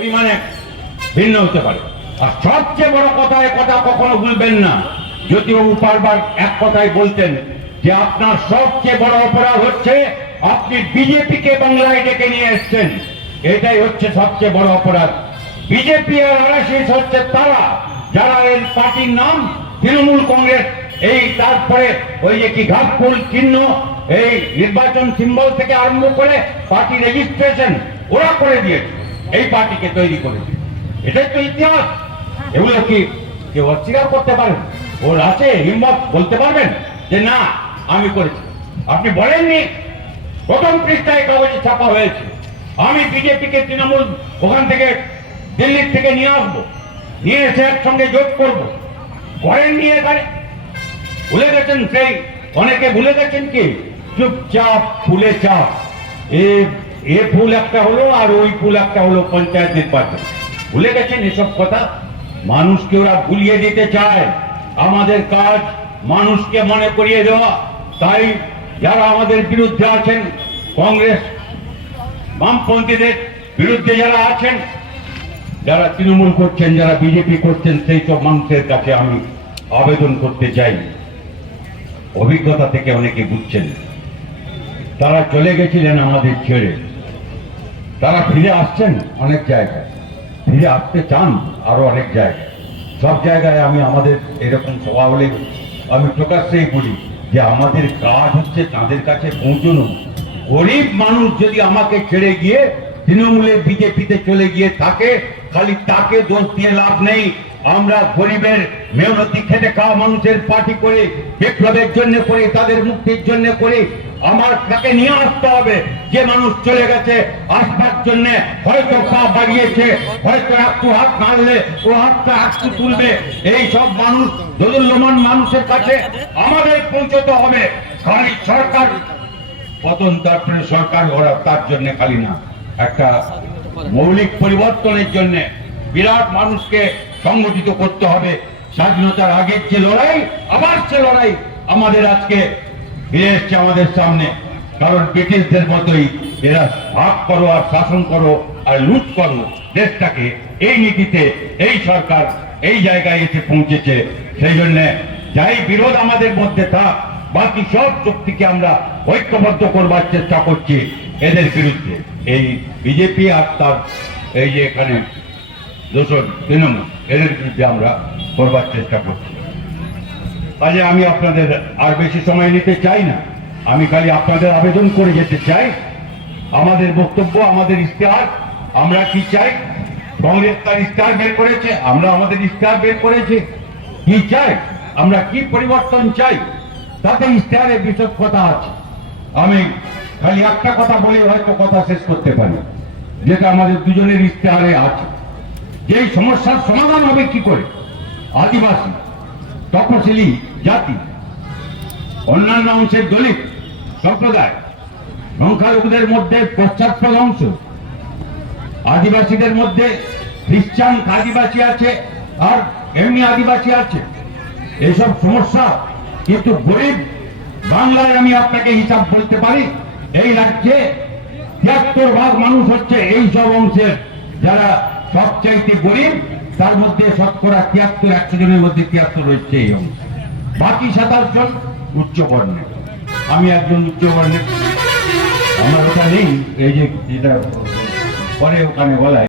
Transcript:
পরিমাণে ভিন্ন হতে পারে। আর সবচেয়ে বড় কথা, এ কথা কখনো ভুলবেন না। জ্যোতিবাবু বারবার এক কথাই বলতেন যে, আপনার সবচেয়ে বড় অপরাধ হচ্ছে আপনি বিজেপিকে বাংলায় ডেকে নিয়ে এসছেন। এটাই হচ্ছে সবচেয়ে বড় অপরাধ। বিজেপি আর আরএসএস হচ্ছে তারা, যারা এর পার্টির নাম তৃণমূল কংগ্রেস, এই তারপরে ওই যে কি ঘাটফুল চিহ্ন, এই নির্বাচন সিম্বল থেকে আরম্ভ করে পার্টি রেজিস্ট্রেশন ওরা করে দিয়েছে। এই পার্টিকে তৈরি করেছে। এটাই তো ইতিহাস। এগুলো কি কেউ অস্বীকার করতে পারেন? ওর আছে, হিম্মত, বলতে পারবেন যে না, আমি করেছি। আপনি বলেননি, প্রথম পৃষ্ঠায় কাগজে ছাপা হয়েছে। আমি বিজেপিকে তৃণমূল ওখান থেকে দিল্লির থেকে নিয়ে আসব। নিয়ে এসে একসঙ্গে যোগ করব। করেননি এখানে? ভুলে গেছেন সেই? অনেকে ভুলে গেছেন কি? চুপচাপ ফুলে চাপ এ এ ফুল একটা হলো আর ওই ফুল একটা হলো পঞ্চায়েত নির্বাচন ভুলে গেছেন এসব কথা? মানুষকে ওরা ভুলিয়ে দিতে চায়। আমাদের কাজ মানুষকে মনে করিয়ে দেওয়া। তাই যারা আমাদের বিরুদ্ধে আছেন, কংগ্রেস বামপন্থীদের বিরুদ্ধে যারা আছেন, যারা তৃণমূল করছেন, যারা বিজেপি করছেন, সেই সব মানুষের কাছে আমি আবেদন করতে চাই। অভিজ্ঞতা থেকে অনেকে বুঝছেন। তারা চলে গেছিলেন আমাদের ছেড়ে। তারা ফিরে আসছেন অনেক জায়গায়। ফিরে আসতে চান আরও অনেক জায়গায়। সব জায়গায় আমি আমাদের এরকম সভা হলে আমি প্রকাশ্যেই বলি যে আমাদের কাজ হচ্ছে তাদের কাছে পৌঁছানো। গরিব মানুষ যদি আমাকে ছেড়ে গিয়ে তৃণমূলের বিজেপিতে চলে গিয়ে থাকে, খালি তাকে দোষ দিয়ে লাভ নেই। আমরা গরিবের মেহনতি খেটে খাওয়া মানুষের পার্টি করে বিপ্লবের জন্য করে, তাদের মুক্তির জন্য করে আমার তাকে নিয়ে আসতে হবে। যে মানুষ চলে গেছে, আসবার জন্য হয়তো পা বাড়িয়েছে, হয়তো একটু হাত নাড়লে ও হাতটা একটু তুলবে। এই সব মানুষ দোদুল্যমান মানুষের কাছে আমাদের পৌঁছতে হবে। খালি সরকার, পতন তারপরে সরকার, ওরা তার জন্য খালি না। একটা মৌলিক পরিবর্তনের জন্য বিরাট মানুষকে সংগঠিত করতে হবে। স্বাধীনতার আগের যে লড়াই, আবার সে লড়াই আমাদের আজকে ফিরে এসছে আমাদের সামনে, কারণ ব্রিটিশদের মতোই এরা ভাগ করো আর শাসন করো আর লুট করো। দেশটাকে এই নীতিতে, এই সরকার এই জায়গায় এসে পৌঁছেছে। সেই জন্য যাই বিরোধ আমাদের মধ্যে থাক, বাকি সব শক্তিকে আমরা ঐক্যবদ্ধ করবার চেষ্টা করছি এদের বিরুদ্ধে। এই বিজেপি আর তার এই যে এখানে দোষর তৃণমূল, এদের বিরুদ্ধে আমরা করবার চেষ্টা করছি। কাজে আমি আপনাদের আর বেশি সময় নিতে চাই না। আমি খালি আপনাদের আবেদন করে যেতে চাই। আমাদের বক্তব্য, আমাদের ইশতেহার আমরা কি চাই? কংগ্রেস তার ইশতেহার বের করেছে, আমরা আমাদের ইশতেহার বের করেছি। কি চাই? আমরা কি পরিবর্তন চাই? তাতে ইশতেহারের বিশদ কথা আছে। আমি খালি একটা কথা বলে হয়তো কথা শেষ করতে পারি, যেটা আমাদের দুজনের ইশতেহারে আছে। যেই সমস্যার সমাধান হবে কি করে? আদিবাসী তপশিলি জাতি, অন্যান্য অংশের দলিত সম্প্রদায়, সংখ্যালঘুদের মধ্যে পশ্চাৎপদ অংশ, আদিবাসীদের মধ্যে খ্রিস্টান আদিবাসী আছে আর এমনি আদিবাসী আছে। এসব সমস্যা কিন্তু গরিব বাংলায় আমি আপনাকে হিসাব বলতে পারি, এই রাজ্যে তিয়াত্তর ভাগ মানুষ হচ্ছে এই সব অংশের, যারা সবচাইতে গরিব তার মধ্যে শতকরা তিয়াত্তর একশো জনের মধ্যে তিয়াত্তর রয়েছে এই অংশ। বাকি সাতাশ জন উচ্চ বর্ণের। আমি একজন উচ্চ বর্ণের। আমার ওটা নেই, এই যে যেটা পরে ওখানে বলায়